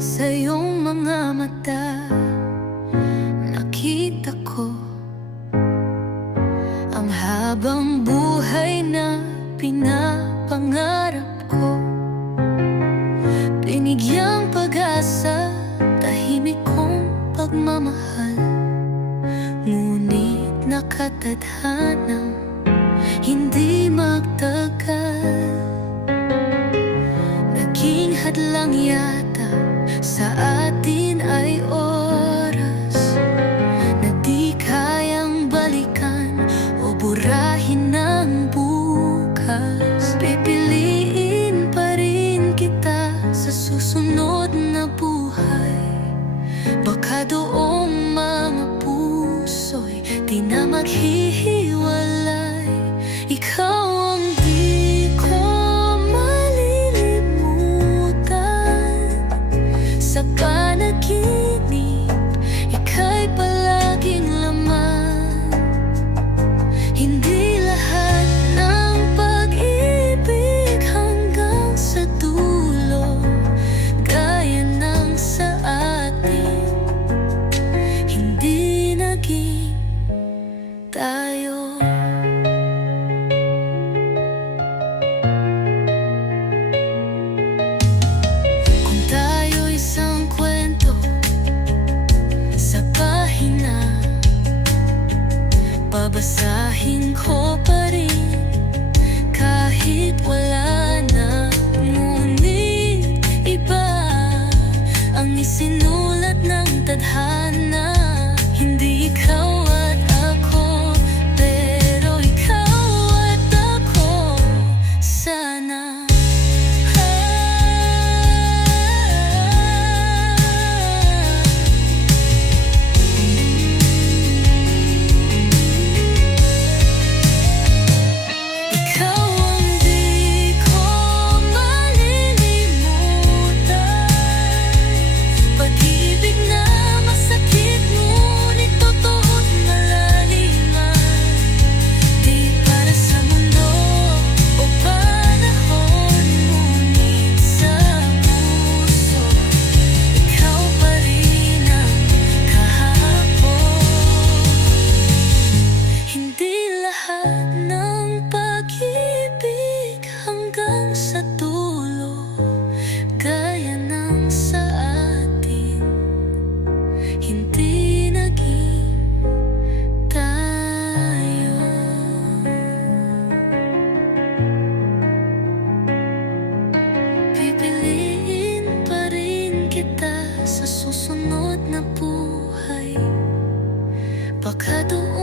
Sa iyong mga mata Nakita ko Ang habang buhay na pinapangarap ko. Binigyang pag-asa Tahimik kong pagmamahal. Ngunit nakatadhanang Hindi magtagal. Naging hadlang yan. Di na maghihiwalay. Ikaw ang di ko malilimutan. Sa panaginip Ika'y palaging laman. Hindi Piling ko pa kahit wala sa susunod na buhay. Baka doon